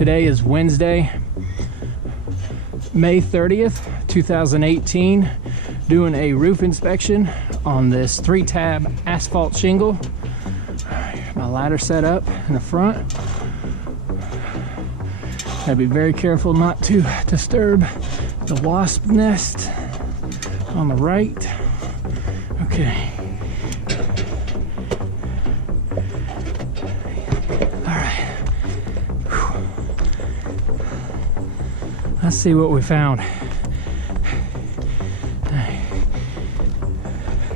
Today is Wednesday, May 30th, 2018. Doing a roof inspection on this 3-tab asphalt shingle. My ladder set up in the front. Gotta be very careful not to disturb the wasp nest on the right. Okay. Let's see what we found.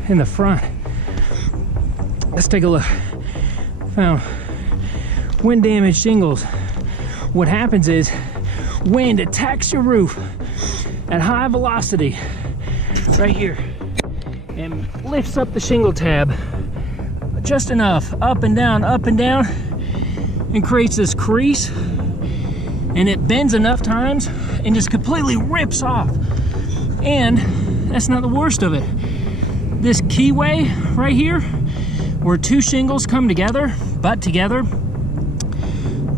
In the front, let's take a look. Found wind damaged shingles. What happens is wind attacks your roof at high velocity right here and lifts up the shingle tab just enough, up and down, and creates this crease, and it bends enough times and just completely rips off. And that's not the worst of it. This keyway right here, where two shingles come together, butt together,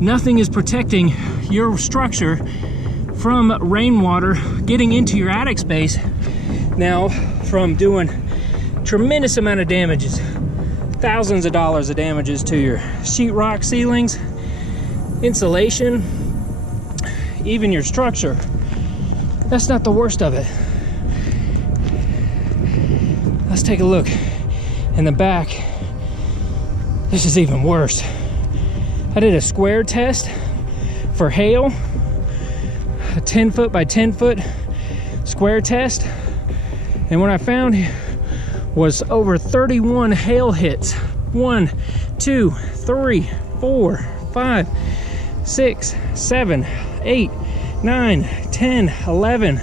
nothing is protecting your structure from rainwater getting into your attic space now, from doing tremendous amount of damages, thousands of dollars of damages to your sheetrock ceilings, insulation, even your structure. That's not the worst of it. Let's take a look in the back. This is even worse. I did a square test for hail, a 10 foot by 10 foot square test, and what I found was over 31 hail hits. 1, 2, 3, 4, 5, 6, 7, 8, 9, 10, 11,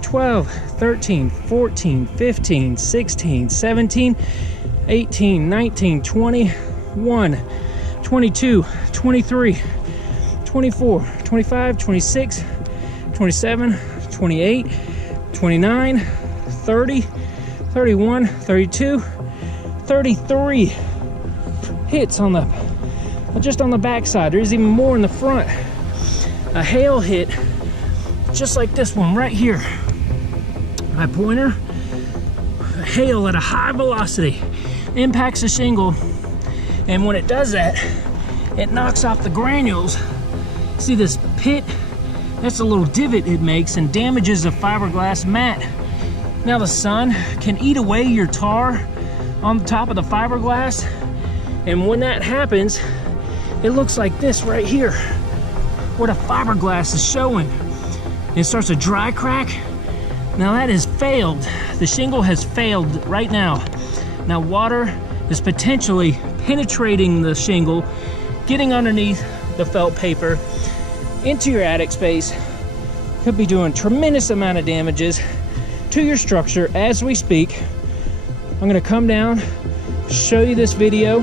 12, 13, 14, 15, 16, 17, 18, 19, 20, 21, 22, 23, 24, 25, 26, 27, 28, 29, 30, 31, 32, 33 hits on just on the back side. There's even more in the front. A hail hit just like this one right here. My pointer, hail at a high velocity impacts the shingle, and when it does that, it knocks off the granules. See this pit? That's a little divot it makes and damages the fiberglass mat. Now the sun can eat away your tar on the top of the fiberglass, and when that happens, it looks like this right here, where the fiberglass is showing. It starts to dry crack. Now that has failed. The shingle has failed right now. Now water is potentially penetrating the shingle, getting underneath the felt paper into your attic space. Could be doing tremendous amount of damages to your structure as we speak. I'm gonna come down, show you this video,